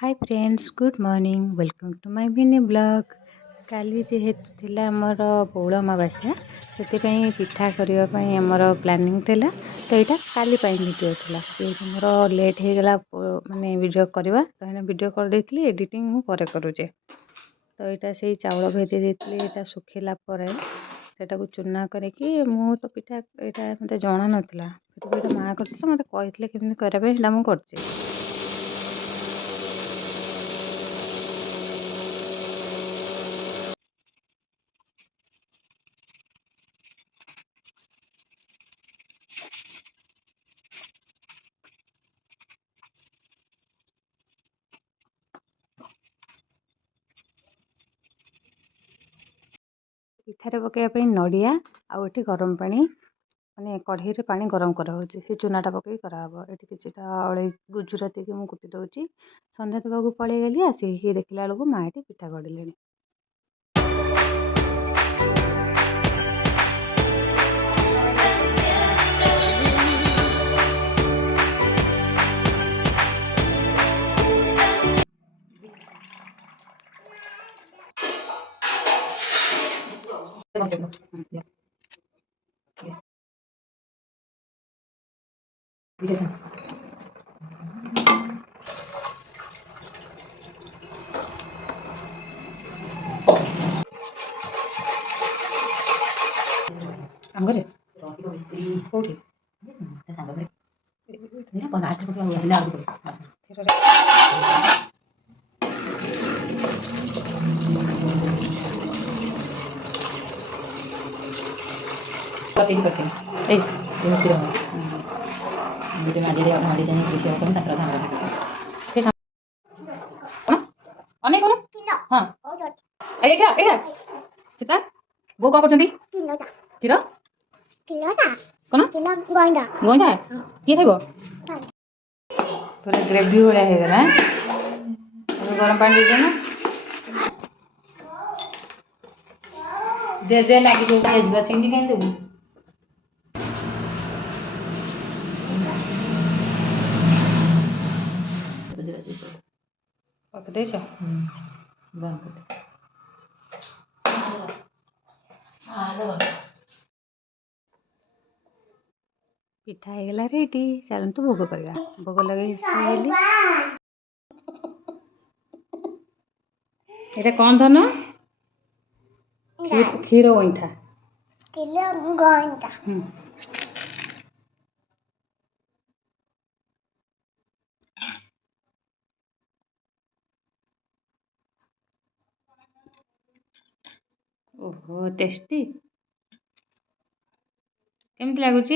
Hi friends good morning welcome to my mini blog. काली जेहेतु थिला आमर बौल अमावास्या से पिठा करने आमर प्लानिंग थिला। तो यहाँ काली वीडियो थिला जेहेतु मोर लेट हो गला माने वीडियो करवा तो वीडियो कर देती एडिटिंग मु करे करूचे। तो यहाँ से चाउल भेजी देती यहाँ सुखिला सेटा चूना करके मु तो पिठा यहाँ मत जना नाला फिर माँ करते मत कहते केमी करवाई मुझे। पिठारे पकड़ापी नड़िया आउ गरम पानी माने कढ़ई रे पानी गरम कराऊँ से चूनाटा पकई कराब। ये किसीटा अड़े गुजुराती की मुझे कुटी दूसरी सन्ध्या देवाक पलि गली आसिक देखला बेलू माँ ये पिठा गढ़ले। आमरे कोठी बो कौन कर क्षीर कौन गोईठा किए खाइब पूरा ग्रेवी भाया होगला। गरम पानी देना दे दे लगे चिंटी कहीं देबू पकड़े पिठा होगला रेडी चलतु भोग करवा भोग लगे सारे। ये कौन धन क्षीर गईठा ओहो टेस्टी केमती लगुच।